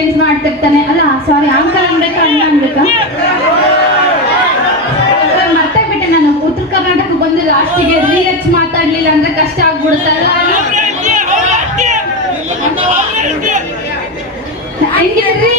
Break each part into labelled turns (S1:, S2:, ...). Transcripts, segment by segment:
S1: Change ಮಾಡ್ತಿರ್ತಾನೆ. ಅಲ್ಲ sorry uncle ಅನ್ಬೇಕಾ ಅಣ್ಣ ಅನ್ಬೇಕಾ ಮತ್ತೆ ಬಿಟ್ಟೆ ನಾನು. ಉತ್ತರ ಕರ್ನಾಟಕ ಬಂದು ಲಾಸ್ಟಿಗೆ ಹೆಚ್ಚು ಮಾತಾಡ್ಲಿಲ್ಲ ಅಂದ್ರೆ ಕಷ್ಟ ಆಗ್ಬಿಡುತ್ತಲ್ಲ ಹಂಗಿರ್ರಿ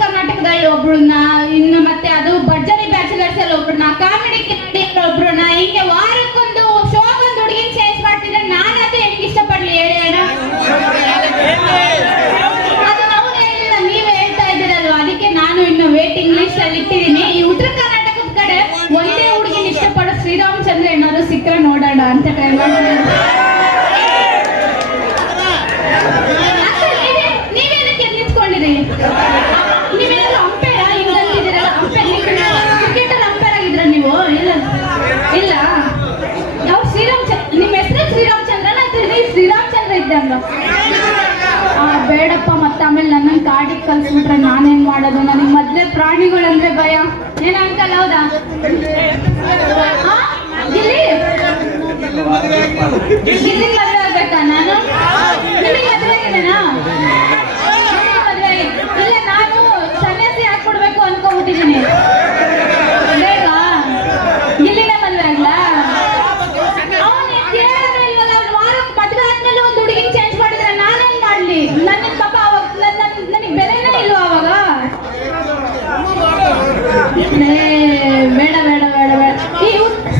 S1: ಕರ್ನಾಟಕದಲ್ಲಿ ಒಬ್ರನ್ನ, ಇನ್ನು ಮತ್ತೆ ಅದು ಭರ್ಜರಿ ಬ್ಯಾಚುಲರ್ಸ್ ಅಲ್ಲಿ ಒಬ್ರನ್ನ, ಕಾಮಿಡಿ ಒಬ್ರನ್ನ, ಹಿಂಗೆ ವಾರಕ್ಕೊಂದು ಶೋಗೊಂದು ಹುಡುಗಿನ ಚೇಂಜ್ ಮಾಡ್ತಿದ್ರೆ ನಾನದು ಹೆಂಗ್ ಇಷ್ಟಪಡ್ಲಿ ಹೇಳಿ ಅಣ್ಣ? ಅದು ನಾವು ಹೇಳಿಲ್ಲ, ನೀವೇ ಹೇಳ್ತಾ ಇದ್ದೀರಲ್ವಾ? ಅದಕ್ಕೆ ನಾನು ಇನ್ನು ವೇಟಿಂಗ್ ಲಿಸ್ಟ್ ಅಲ್ಲಿ ಇಟ್ಟಿದ್ದೀನಿ. ಆಮೇಲೆ ನನ್ನನ್ನು ಕಾಡಿಗೆ ಕಲ್ಸ್ಬಿಟ್ರೆ ನಾನೇನ್ ಮಾಡೋದು? ನನಗೆ ಮೊದ್ಲೇ ಪ್ರಾಣಿಗಳಂದ್ರೆ ಭಯ. ಏನ್ ಅಂಕಲ್, ಹೌದಾ? ಇಲ್ಲಿ? ಇಲ್ಲಿ ಮದ್ವೆ ಆಗ್ಬೇಕಾ ನಾನು? ಮದ್ವೆ ಮದ್ವೆ. ಇಲ್ಲ ನಾನು ಸನ್ಯಾಸಿ ಹಾಕ್ಬಿಡ್ಬೇಕು ಅನ್ಕೊಂಡ್ಬಿಟ್ಟಿದ್ದೀನಿ. ಮಾಡಲಿ? ಗಿಲ್ಲಿನ ಮದ್ವೆ ಆಗ್ಲಾ ಅವ್ನು ಕೇಳೋದೇ ಇಲ್ವಲ್ಲ, ಅವ್ನು ವಾರಕ್ಕೆ ಮದ್ವೆ ಆದ್ಮೇಲೆ ಒಂದು ಹುಡುಗಿನ ಚೇಂಜ್ ಮಾಡಿದ್ರೆ ನಾನೇನ್ ಮಾಡ್ಲಿ ನನ್ನ ಪಾಪ ಅವಾಗ ನನ್ನ ನನಗೆ ಬೆಲೆನೇ ಇಲ್ವಾ ಅವಾಗ ಏ, ಬೇಡ ಬೇಡ ಬೇಡ ಬೇಡ.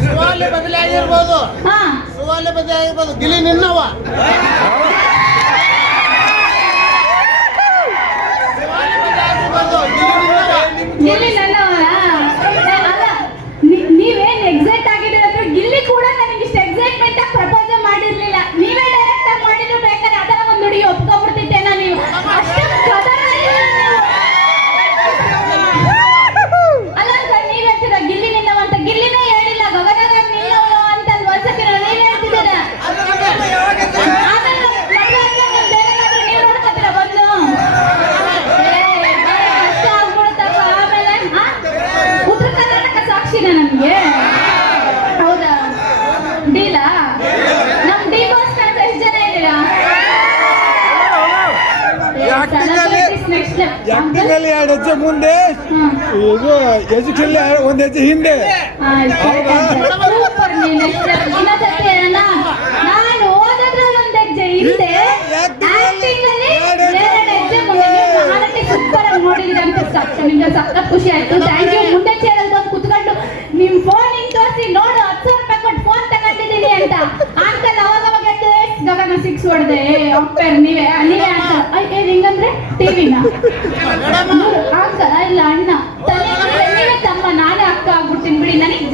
S2: ಸುವಾಲೆ ಬದಲಾಗಿರ್ಬೋದು.
S1: ಹಾ.
S2: ಸುವಾಲೆ ಬದಲಾಗಿರ್ಬೋದು. ಗಿಲಿ ನಿನ್ನವ.
S3: ಎಂಟನಲ್ಲಿ ಎರಡು ಹೆಜ್ಜೆ ಮುಂದೆ? ಇದು ಎಜುಕೇಶನ್ ಒಂದು ಹೆಜ್ಜೆ ಹಿಂದೆ.
S1: ನೋಡಿದ್ರೆ ಸಖತ್ ಖುಷಿ ಆಯ್ತು. ಥ್ಯಾಂಕ್ ಯು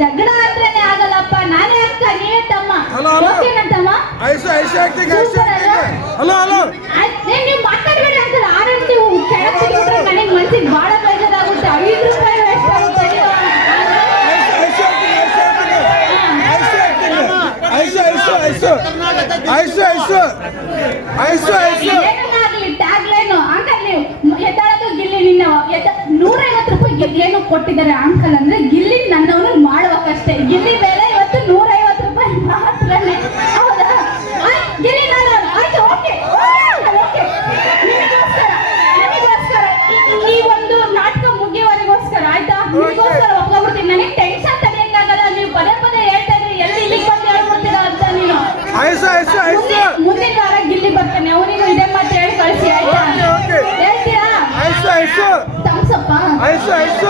S1: ಜಗಳ ಆದ್ರೇನೆ ಆಗಲ್ಲಪ್ಪ. ನಾನೇ ಅಕ್ಕ ನೀವೇ ತಮ್ಮ. ಓಕೆನಾ ತಮ್ಮ
S3: ice ice acting ice hello hello.
S1: ನೀವು ಮಾತಾಡಬೇಡಿ ಅಂತ ಆರೆಂಜ್ ನೀವು ಕೆಳಗೆ ಬಿಟ್ಬಿಟ್ರೆ ನನಗೆ ಮನಸ್ಸಿಗೆ ಭಾಳ ಬೇಜಾರಾಗುತ್ತೆ. ಐದು ರೂಪಾಯಿ ಆಗುತ್ತೆ.
S3: Ice ice ice ice ice ice ice.
S1: ಏನಾಗಲಿ tag line ಹಾಗಾಗಲಿ ಎದ್ದಾಳದು ಗಿಲ್ಲಿ ನಿನ್ನ ನೂರೈವತ್ತು ರೂಪಾಯಿ ಏನು ಕೊಟ್ಟಿದ್ದಾರೆ ಅಂಕಲ್ ಅಂದ್ರೆ ಗಿಲ್ಲಿ ನನ್ನವನು ಮಾಡುವಕ್ಕಷ್ಟೇ ಗಿಲ್ಲಿ ಬೆಲೆ ಇವತ್ತು ನೂರೈವತ್ತು ರೂಪಾಯಿ ಮಾತ್ರನೇ. ಹೌದಾ? ಗಿಲ್ಲಿ ನಾನು ಆಯ್ತು ಓಕೆ. ನಿಮಗೋಸ್ಕರ ಈ- ಒಂದು ನಾಟಕ ಆಯ್ತಾ? ನಿಮಗೋಸ್ಕರ ನನಗೆ ಟೆನ್ಷನ್ ತಡೆಯಕ್ಕಾಗಲ್ಲ ನೀವು ಪದೇ ಪದೇ ಹೇಳ್ತಾ ಇದ್ರಿ ಎಲ್ಲಿ ಇಲ್ಲಿಗೆ ಬಂದು ಹೇಳ್ಬಿಡ್ತೀರಾ ಅಂತ ನೀನು.
S3: ಐಸು
S1: ಮುಂದಿನ- ವಾರ ಗಿಲ್ಲಿ ಬರ್ತಾನೆ? ಅವನಿಗೂ ಇದೇ ಮಾತು ಹೇಳಿ ಕಳಿಸಿ ಆಯ್ತಾ. ಹೇಳ್ತೀರಾ?
S3: ಐಸು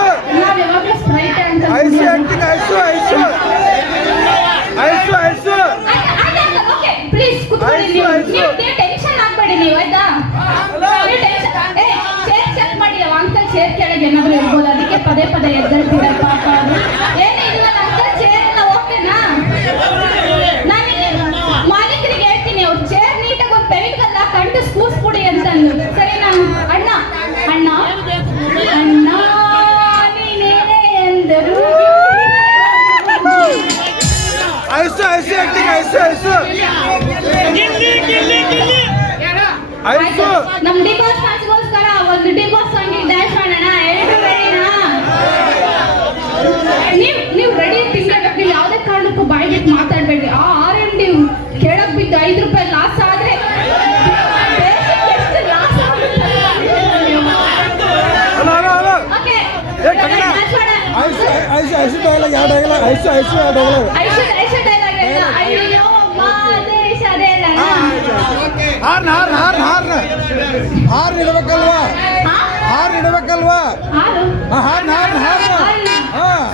S1: ಜನರು ಎಂಬುದಕ್ಕೆ ಪದೇ ಪದೇ ಎದ್ದರಿಸಿದ ಪಾಪಾದರು
S3: ice ice dialogue.
S1: Horn horn horn horn. Horn ಇಡಬೇಕಲ್ವಾ? Horn ಇಡಬೇಕಲ್ವಾ? Horn horn horn. ಹಾಂ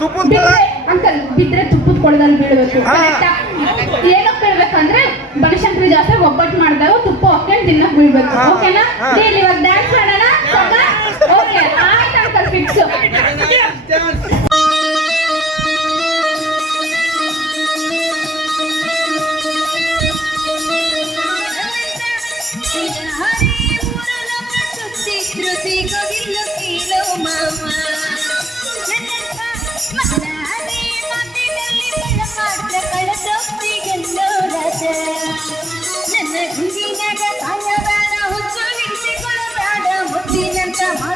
S1: ತುಪ್ಪದ
S3: ಅಂಕಲ್ ಬಿದ್ರೆ ತುಪ್ಪದ ಕೊಳ್ಳದಲ್ಲಿ ಬೀಳಬೇಕು ಏನಕ್ಕೆ ಬೀಳ್ಬೇಕಂದ್ರೆ ಬನಶಂಕರಿ ಜಾಸ್ತಿ ಒಬ್ಬಟ್ಟು ಮಾಡಿದಾಗ ತುಪ್ಪ ಹಾಕೊಂಡು ತಿನ್ನಕ್ ಬೀಳ್ಬೇಕು ಡ್ಯಾನ್ಸ್ ಮಾಡೋಣ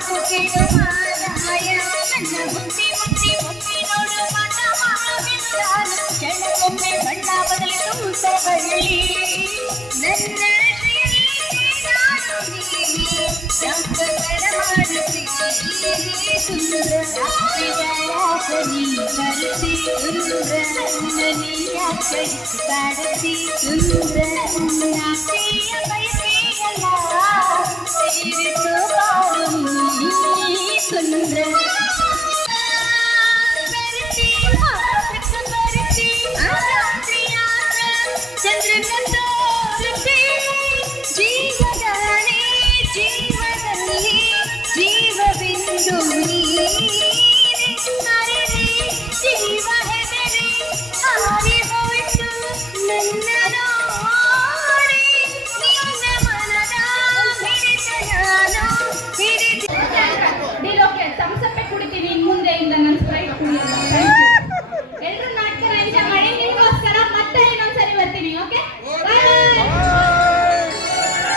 S4: I'm gonna see you. 坚持奋斗，继续。